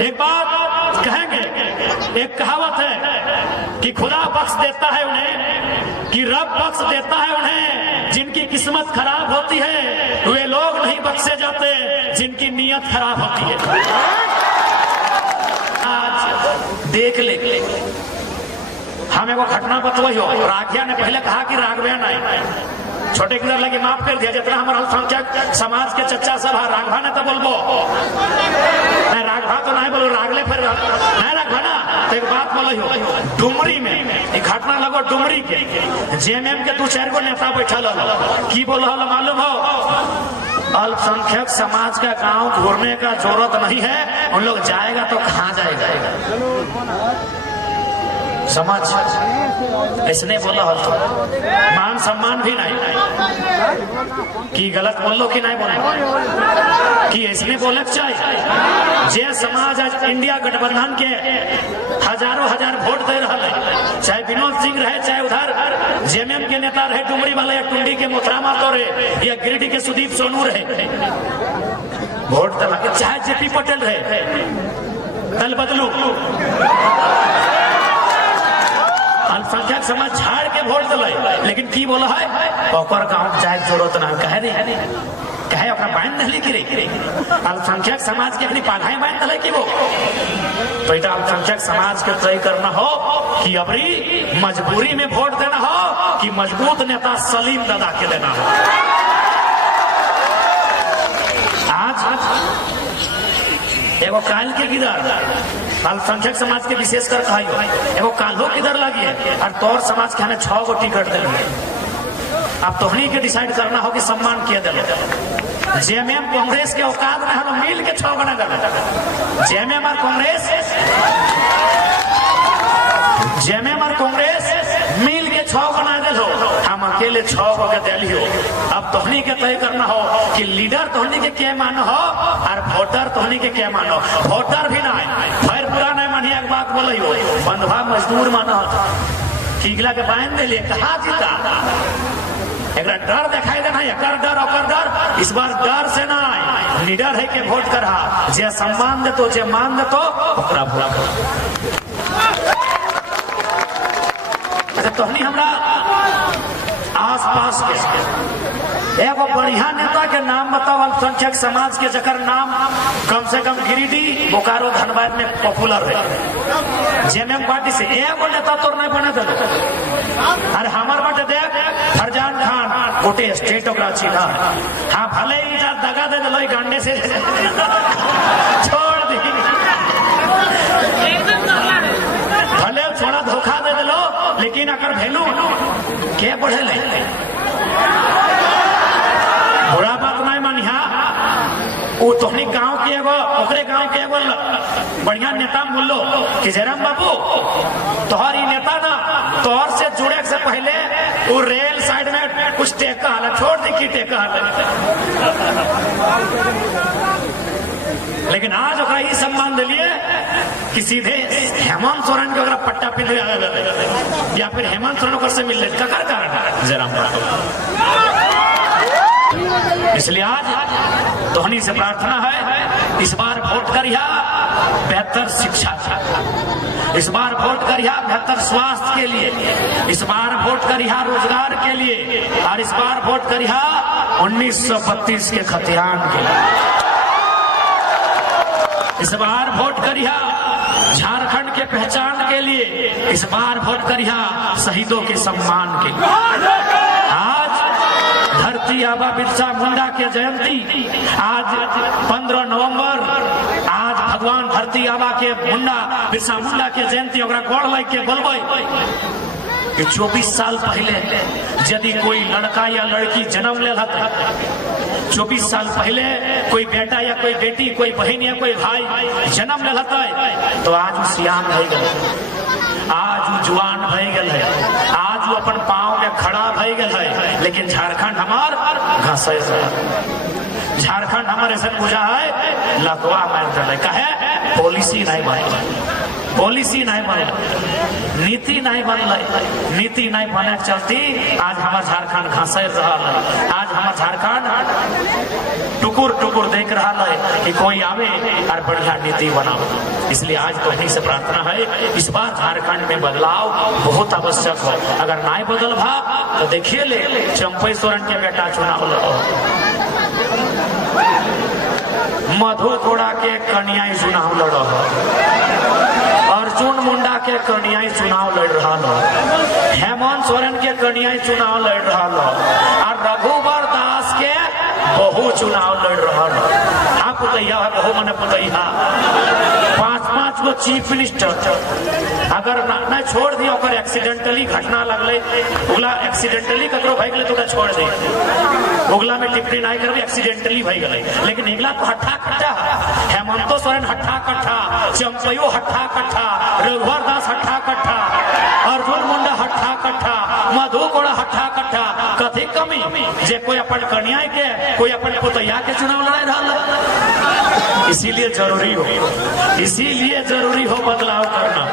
एक बात कहेंगे, एक कहावत है कि खुदा बख्श देता है उन्हें, कि रब बख्श देता है उन्हें जिनकी किस्मत खराब होती है, वे लोग नहीं बख्शे जाते जिनकी नीयत खराब होती है। आज देख ले, हमें वो घटना बतवाई हो। राघिया ने पहले कहा कि राघव्या नहीं, छोटे किधर लगे माफ कर दिया, जितना हमारा अल्पसंख्यक समाज के चच्चा सब है। राघवा ने तो बोलबो नहीं, राघवा तो नहीं बोलो, रागले फिर नहीं राघवा ना। तो एक बात बोलो हो, डुमरी में एक घटना लगो, डुमरी के जेएमएम के 2-4 गो नेता बैठल हो, की बोल मालूम हो, अल्पसंख्यक समाज का गांव घूरने का जरूरत नहीं है, उन लोग जाएगा तो कहाँ जाएगा। समाज इसने बोला हो तो मान सम्मान भी नहीं कि गलत बोल लो कि नहीं बोले कि इसने बोले चाहिए। जे समाज आज इंडिया गठबंधन के हजारों हजार वोट दे रहा है, चाहे विनोद सिंह रहे, चाहे उधर जेएमएम के नेता रहे, डुमरी वाले या टुंडी के मोथरामा तो रहे, या गिरिडीह के सुदीप सोनू रहे, वोट दला के, चाहे जेपी पटेल रहे, दल बदलू, अल्पसंख्यक समाज झाड़ के वोट दिलाई, लेकिन की बोला है ओकर गांव जाए जरूरत ना कहे नहीं, कहे अपना बांध नहीं गिरे। अल्पसंख्यक समाज के अपनी पाधाएं बांध दिलाई की वो तो इतना अल्पसंख्यक समाज के तय करना हो कि अबरी मजबूरी में वोट देना हो कि मजबूत नेता सलीम दादा के देना हो। आज एगो काल के किधर अल्पसंख्यक समाज के विशेषकर कहा एगो काल्हो किधर लगी है, और तौर समाज के हमें 6 गो टिकट दिले। अब तोहनी के डिसाइड करना हो कि सम्मान किया दिले। जेएमएम कांग्रेस के औकात में हम मिल के 6 गो गए, जेएमएम और कांग्रेस मिल के 6 गो ना दे, हम अकेले 6 गो के दिली हो। अब तोहनी के तय करना हो कि लीडर तोहनी के क्या मानो हो और वोटर तोहनी के क्या मानो। वोटर भी ना फिर पूरा नहीं मानिए, एक बात बोल हो, बंधवा मजदूर मानो किगला के बांध दे लिए, कहा जीता एक डर दिखाई देना, एक डर और डर। इस बार डर से ना लीडर है के वोट करा, जे सम्मान दे तो, जे मान दे तो ओकरा भूला। तोहनी हमरा आसपास के एगो बढ़िया नेता के नाम बताओ अल्पसंख्यक समाज के, जकर नाम कम से कम गिरिडीह, बोकारो, धनबाद में पॉपुलर है। जेएमएम पार्टी से एगो नेता तोर नहीं बने दे। अरे हमार बाटे देख फरजान खान गोटे स्टेट ओकरा छीना, हाँ भले ही दगा दे दिलो गांडे से छोड़ दी, भले थोड़ा धोखा दे दिलो, लेकिन अगर भेलू के बढ़े ले बुरा बात नहीं मानिया। वो तोहनी गांव के एगो ओकरे गांव के एगो बढ़िया नेता बोलो कि जयराम बाबू तोहर ही नेता ना, तोहर से जुड़े से पहले वो रेल साइड में कुछ टेका हाल, छोड़ दी की टेका हाल, लेकिन आज ओकरा ही सम्मान दिलिए कि सीधे हेमंत सोरेन के पट्टा पिंधे या फिर हेमंत सोरेन से मिल ले ककर कारण जयराम बाबू। इसलिए आज तोहनी से प्रार्थना है, इस बार वोट करिया बेहतर शिक्षा, इस बार वोट करिया बेहतर स्वास्थ्य के लिए, इस बार वोट करिया रोजगार के लिए, और इस बार वोट करिया 1932 के खतियान के लिए, इस बार वोट करिया झारखंड के पहचान के लिए, इस बार वोट करिया शहीदों के सम्मान के लिए। आज धरती आबा बिरसा मुंडा के जयंती, आज 15 नवंबर, आज भगवान धरती आबा के बिरसा मुंडा के जयंती, ओकरा गोड़ लग के बोलबे कि 24 साल पहले यदि कोई लड़का या लड़की जन्म ले, 24 साल पहले कोई बेटा या कोई बेटी, कोई बहन या कोई भाई जन्म ले, तो आज वो सियान भय गए, आज वो जुआन भय गए, आज वो अपन पांव में खड़ा भय गए, लेकिन झारखंड हमार घसे, झारखंड हमारे से पूजा है लकवा मार दे, कहे पॉलिसी नहीं बन, पॉलिसी नहीं बन, नीति नहीं बन, नीति नहीं बने चलती आज हमारा झारखंड घसे रहा, आज हमारा झारखंड टुकुर टुकुर देख रहा है कि कोई आवे और बढ़िया नीति बनाओ। इसलिए आज तो यहीं से प्रार्थना है, इस बार झारखंड में बदलाव बहुत आवश्यक हो। अगर ना बदल भा तो देखिए ले चंपई सोरेन के बेटा चुनाव लड़ो, मधु कोड़ा के कन्या चुनाव लड़ो, अर्जुन मुंडा के कन्या चुनाव लड़ रहा लो, हेमंत सोरेन के कन्या चुनाव लड़ रहा लो, और रघुवर दास के बहु चुनाव लड़ रहा लो। हाँ पुतैया है, बहु मने पुतैया, 5-5 गो चीफ मिनिस्टर अगर ना छोड़ दिया, अगर एक्सीडेंटली घटना लगले, उगला एक्सीडेंटली ककरो भाई गले तो छोड़ दे, उगला में टिप्पणी नहीं करबे, एक्सीडेंटली भाई गले। लेकिन इगला तो हट्ठा कट्ठा, हेमंतो सोरेन हट्ठा कट्ठा, चंपयो हट्ठा कट्ठा, रघुवर दास हट्ठा कट्ठा, अर्जुन मुंडा हट्ठा कट्ठा, मधु कोड़ा हट्ठा कट्ठा। कथी कमी जे कोई अपन कन्या के, कोई अपन पुतैया के चुनाव लड़ाई रहा। इसीलिए जरूरी हो, इसीलिए जरूरी हो बदलाव करना।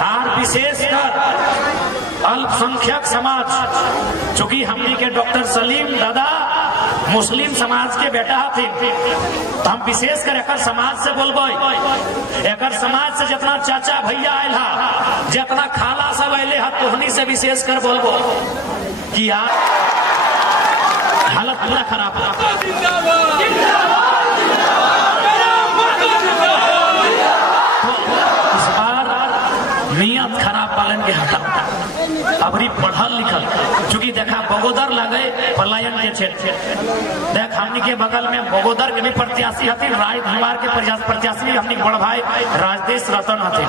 और विशेषकर अल्पसंख्यक समाज, चूंकि हमनी के डॉक्टर सलीम दादा मुस्लिम समाज के बेटा थे, तो हम विशेषकर एक समाज से बोलबे, एक समाज से जितना चाचा भैया आयल हा, जितना खाला सब अले हा, तोहनी से विशेषकर बोलबो कि यार हालत पूरा खराब है। नियत खराब पालन के हटा, अबरी पढ़ल लिखल, चूंकि देखा बगोदर लगे पलायन के क्षेत्र, देख हमनी के बगल में बगोदर के भी प्रत्याशी हथिन, राय धनवार के प्रत्याशी हमनी बड़ भाई राजदेश रतन हथिन।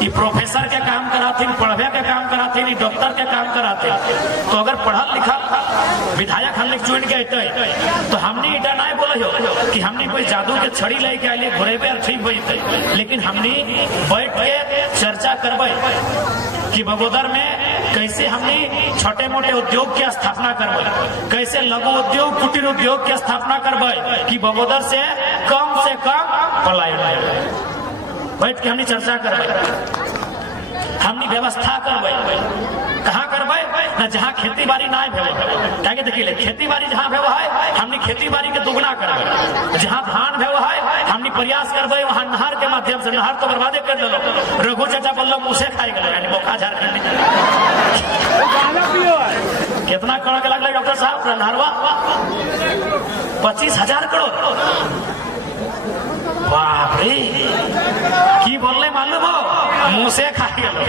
ये प्रोफेसर के काम कराथिन, पढ़वे के काम कराथिन, डॉक्टर के काम कराथिन। तो अगर पढ़ल लिखल विधायक हमने चुन के अतै तो हमने इटा नहीं बोले हो कि हमने कोई जादू के छड़ी लेके आइले घोड़े और ठीक हो, लेकिन हमने बैठ के चर्चा करबे कि बगोदर में कैसे हमने छोटे मोटे उद्योग की स्थापना करबे, कैसे लघु उद्योग कुटीर उद्योग की स्थापना करबे कि बगोदर से कम पलायन। बैठ के हमने चर्चा करबे, हमने व्यवस्था करबे, कहाँ करबे ना जहाँ खेती बाड़ी ना भेव, देखिए खेती बाड़ी जहाँ भेव है हमने खेती बाड़ी के दुगना करबे, जहाँ धान भेव है हमने प्रयास करबे वहाँ नहर के माध्यम से, नहर तो बर्बादे कर दिलो, रघु चाचा बोलो मुँह से खाई गए, यानी बोखा झारखंड कितना करोड़ के लग डॉक्टर साहब नहरवा 25,000 करोड़। बाप रे की बोलने मालूम हो, मुंह से खा गए।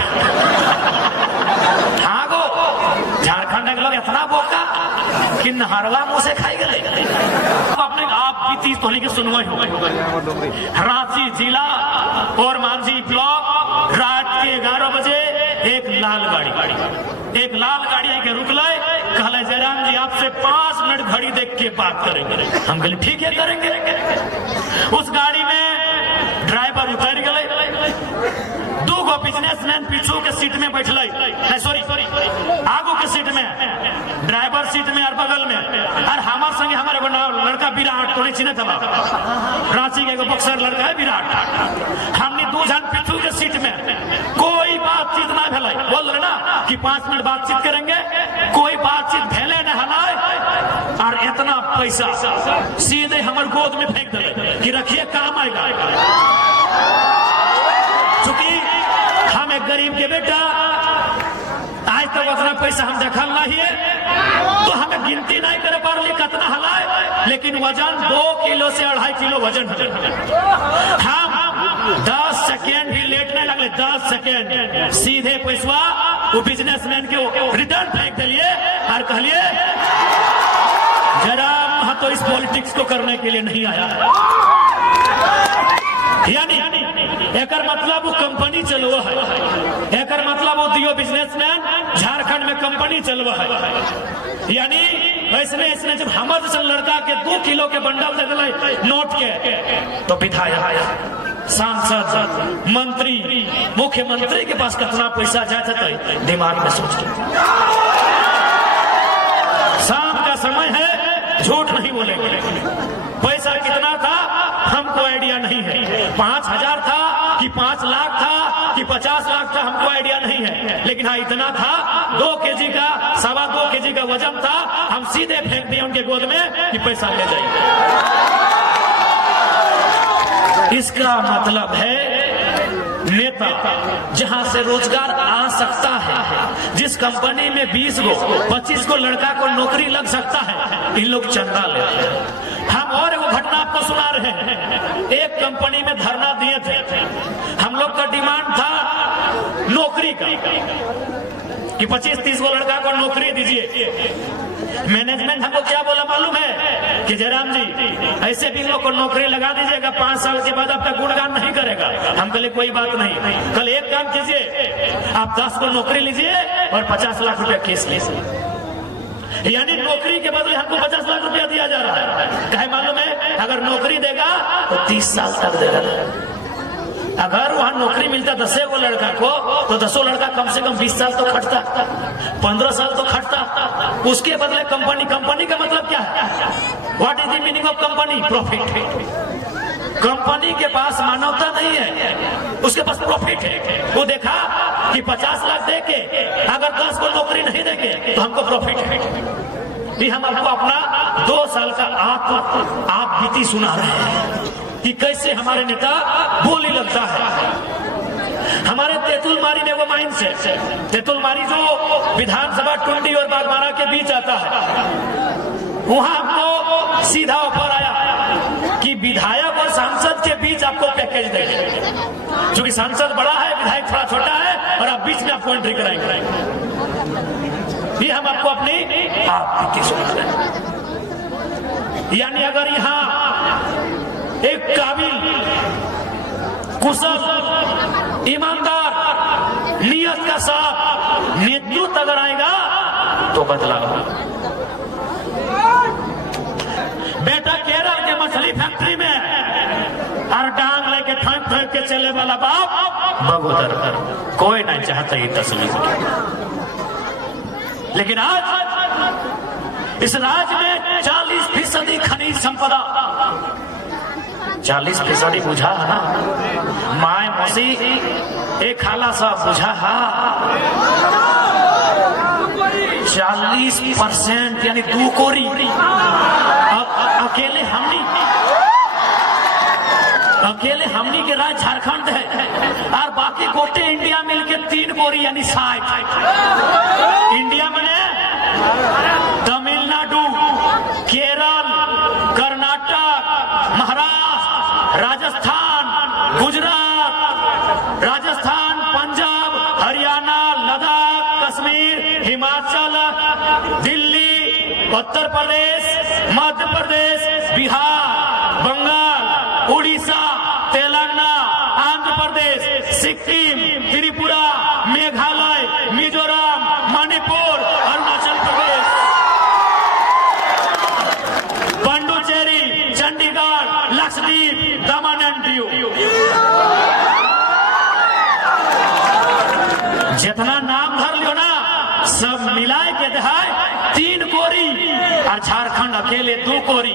हाँ गो झारखंड के लोग इतना बोका कि नहरवा मुंह से खाई गए। अपने आप बीती तोली के सुनवाई हो गई। रांची जिला और मांझी ब्लॉक रात के 11 बजे एक लाल गाड़ी के रुकल, कहले जयराम जी आपसे 5 मिनट घड़ी देख के बात करेंगे। हम कहले ठीक है करेंगे। उस गाड़ी में ड्राइवर उतर गए, 2 गो बिजनेसमैन पीछू के सीट में बैठल, सॉरी आगू के सीट में, ड्राइवर सीट में और बगल में, और हमारे संगे हमारे लड़का विराट तो नहीं चिन्ह था, रांची के बक्सर लड़का है विराट। हमने 2 जन पीछू के सीट में, कोई बातचीत ना भेल, बोल रहे ना कि 5 मिनट बातचीत करेंगे, कोई बातचीत भेले न हलाए, और इतना पैसा सीधे हमारे गोद में फेंक दे कि रखिए काम आएगा। चूंकि हम एक गरीब के बेटा, आज तक उतना पैसा हम देखल नहीं है, तो हमें गिनती नहीं करे पा रही कितना हलाए, लेकिन वजन 2 किलो से 2.5 किलो वजन हम 10 सेकेंड भी लेट नहीं लगले, 10 सेकेंड सीधे पैसा वो बिजनेसमैन के रिटर्न फेंक दिलिए और कहलिए जरा तो इस पॉलिटिक्स को करने के लिए नहीं आया। यानी एकर मतलब वो कंपनी चलवा है, एकर मतलब वो दियो बिजनेसमैन झारखंड में कंपनी चलवा है। यानी ऐसने जब हमारे से लड़का के 2 किलो के बंडल दे दिले नोट के, तो विधायक सांसद मंत्री मुख्यमंत्री के पास कितना पैसा जाता है दिमाग में सोच के। शाम का समय है, झूठ नहीं बोलेंगे। पैसा कितना था हमको आइडिया नहीं है, 5,000 था कि 5 लाख था कि 50 लाख था, हमको आइडिया नहीं है, लेकिन हाँ इतना था 2 केजी का 2.25 केजी का वजन था। हम सीधे फेंक दिए उनके गोद में कि पैसा ले जाइए। इसका मतलब है नेता जहां से रोजगार आ सकता है, जिस कंपनी में 20 को 25 को लड़का को नौकरी लग सकता है, इन लोग चंदा लेते हैं। हम और वो घटना आपको सुना रहे हैं। एक कंपनी में धरना दिए थे, हम लोग का डिमांड था नौकरी का कि 25-30 को लड़का को नौकरी दीजिए। मैनेजमेंट हमको क्या बोला मालूम है कि जयराम जी ऐसे भी लोग को नौकरी लगा दीजिएगा, 5 साल के बाद आपका गुणगान नहीं करेगा। हम कहले कोई बात नहीं, कल एक काम कीजिए, आप 10 को नौकरी लीजिए और 50 लाख रुपया केस लीजिए। यानी नौकरी के बदले हमको 50 लाख रुपया दिया जा रहा है। कहे मालूम है, अगर नौकरी देगा तो 30 साल तक देगा। अगर वहां नौकरी मिलता 10 को लड़का को, तो 10 लड़का कम से कम 20 साल तो खटता, 15 साल तो खटता। उसके बदले कंपनी का मतलब क्या है? What is the meaning of company? Profit. Company के पास मानवता नहीं है, उसके पास प्रॉफिट है। वो देखा कि 50 लाख दे के अगर 10 को नौकरी नहीं देंगे तो हमको प्रॉफिट है। ये हम आपको अपना 2 साल का आप बीती सुना रहे हैं कि कैसे हमारे नेता बोली लगता है। हमारे तेतुलमारी में वो माइंड से, तेतुलमारी जो विधानसभा टुंडी और बागमारा के बीच आता है, वहां हमको सीधा ऑफर आया कि विधायक और सांसद के बीच आपको पैकेज देंगे, क्योंकि सांसद बड़ा है, विधायक थोड़ा छोटा है, और आप बीच में आपको एंट्री कराएंगे। ये हम आपको अपनी आप सुना रहे हैं। यानी अगर यहाँ एक काबिल, कुशल, ईमानदार, नियत का साथ नेतृत्व अगर आएगा तो बदलाव होगा। बेटा केरल के मछली फैक्ट्री में और डांग लेके ठोक के चले वाला बाप बगोदर, कोई नहीं चाहता ये तस्वीर। लेकिन आज इस राज्य में 40% खनिज संपदा, 40% बुझा है ना, माए मौसी एक खाला सा बुझा है। 40% यानी 2 कोरी अकेले हमनी के राज्य झारखंड है, और बाकी गोटे इंडिया मिलके 3 कोरी यानी 60। इंडिया में तमिलनाडु, केरल, कर्नाटक, महाराष्ट्र, राजस्थान, गुजरात, राजस्थान, पंजाब, हरियाणा, लद्दाख, कश्मीर, हिमाचल, दिल्ली, उत्तर प्रदेश, मध्य प्रदेश, बिहार, बंगाल, उड़ीसा, तेलंगाना, आंध्र प्रदेश, सिक्किम, त्रिपुरा, मेघालय, मिजोरम, मणिपुर, अरुणाचल प्रदेश, पुडुचेरी, चंडीगढ़, लक्षद्वीप, दमन एंड दीव, जितना नाम धर लियो ना, सब मिलाए के दहाय 3 कोरी, और झारखंड अकेले 2 कोरी।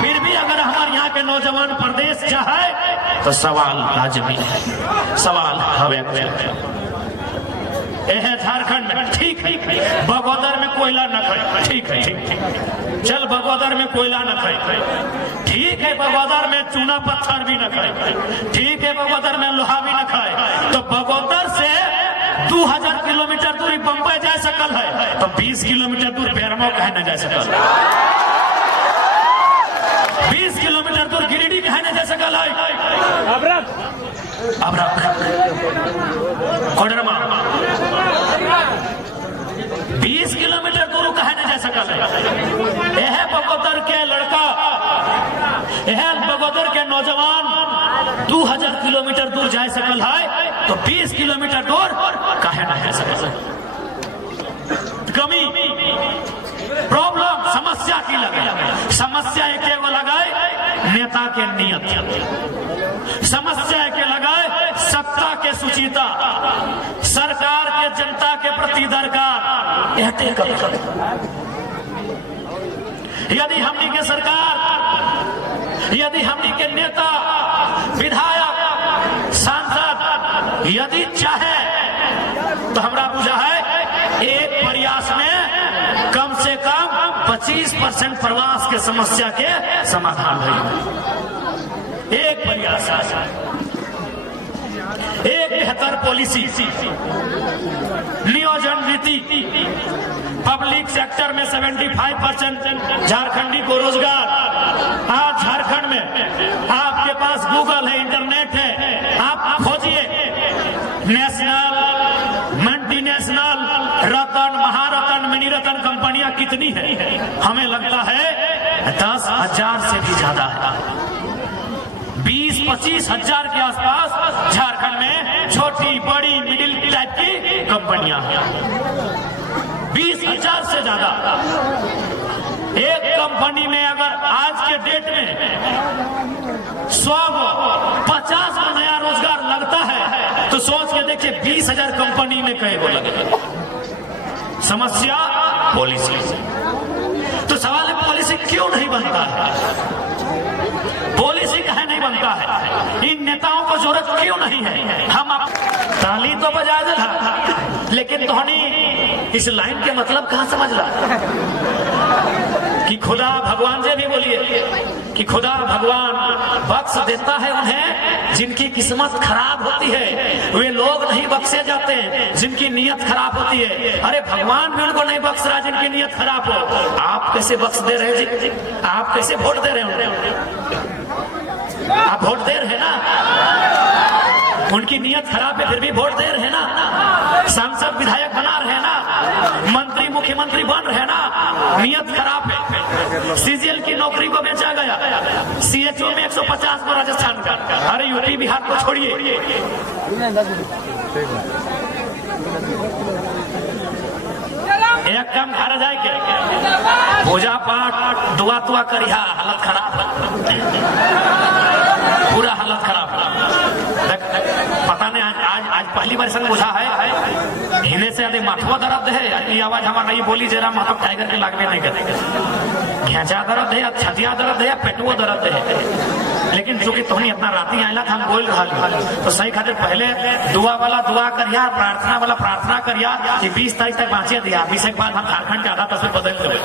फिर भी अगर हमारे यहाँ के नौजवान प्रदेश चाहे तो सवाल लाजमी है, सवाल हवे है झारखंड में। ठीक है, बगोदर में कोयला न खाए, ठीक है, चल बगोदर में कोयला न खाए, ठीक है, बगोदर में चूना पत्थर भी न खाए, ठीक है, बगोदर में लोहा भी न खाए, तो बगोदर से 2000 किलोमीटर दूरी बम्बई जा सकल है, तो 20 किलोमीटर दूर बेरमो कहे न जा सकल, 20 किलोमीटर दूर गिरिडीह कहे न जा सकल है, अबरख, कोडरमा 20 किलोमीटर दूर कहे न जा सकल है। यह बगोदर के लड़का, यह बगोदर के नौजवान 2000 किलोमीटर दूर जा सकल है, तो 20 किलोमीटर दूर कहे न जा सकल है। कमी, प्रॉब्लम, समस्या की लगे, समस्या एक लगाए नेता के नियत, समस्या के लगाए सत्ता के सुचिता, सरकार के जनता के प्रति दरकार। यदि हमनी के सरकार, यदि हमनी के नेता, विधायक, यदि चाहे तो हमरा बुझा है एक प्रयास में कम से कम 25% प्रवास के समस्या के समाधान है। एक प्रयास, एक बेहतर पॉलिसी, नियोजन नीति, पब्लिक सेक्टर में 75% झारखंडी को रोजगार। आज झारखंड में आपके पास गूगल है, इंटरनेट है, आप खोजिए नेशनल, मल्टीनेशनल, रतन, महारतन, मिनी रतन कंपनियां कितनी है। हमें लगता है 10,000 से भी ज्यादा है। 20-25 हजार के आसपास झारखंड में छोटी बड़ी मिडिल टाइप की कंपनियां हैं। 20,000 से ज्यादा। एक कंपनी में अगर आज के डेट में 100-50 को नया रोजगार लगता है तो सोच के देखिए 20,000 कंपनी में कई को लगे। समस्या पॉलिसी। तो सवाल है पॉलिसी क्यों नहीं बनता है? पॉलिसी कहे नहीं बनता है? इन नेताओं को जरूरत क्यों नहीं है? हम ताली तो बजा दे था, लेकिन तोहनी इस लाइन के मतलब कहां समझ रहा कि खुदा भगवान से भी बोलिए कि खुदा भगवान बख्श देता है उन्हें जिनकी किस्मत खराब होती है। वे लोग नहीं बख्शे जाते जिनकी नीयत खराब होती है। अरे भगवान भी उनको नहीं बख्श रहा जिनकी नीयत खराब हो। आप कैसे बख्श दे रहे जी? आप कैसे वोट दे रहे हो? आप वोट दे रहे ना, उनकी नीयत खराब है फिर भी वोट दे रहे ना। सांसद विधायक बना रहे ना, मंत्री मुख्यमंत्री बन रहे ना, नीयत खराब है। सीजीएल की नौकरी को बेचा गया, सीएचओ में 150 को राजस्थान का। अरे यूपी बिहार को छोड़िए, एक कम घर जाए के पूजा पाठ दुआ तुआ करिया, हालत खराब, पूरा हालत खराब। पता नहीं आज पहली बार संग बुझा है हिने से यदि माथुआ दर्द है, ये आवाज हमारा नहीं बोली जरा माथा टाइगर के लागने नहीं करे। घेचा दर्द है, छतिया दर्द है, पेटुआ दर्द है। लेकिन चूंकि तुम्हें इतना राती आयला था, हम बोल रहा तो सही खातिर पहले दुआ वाला दुआ करिया, प्रार्थना वाला प्रार्थना करिया कि 20 तारीख तक बाँचे दिया। 20 के बाद हम झारखंड के आधा तस्वीर बदल देंगे।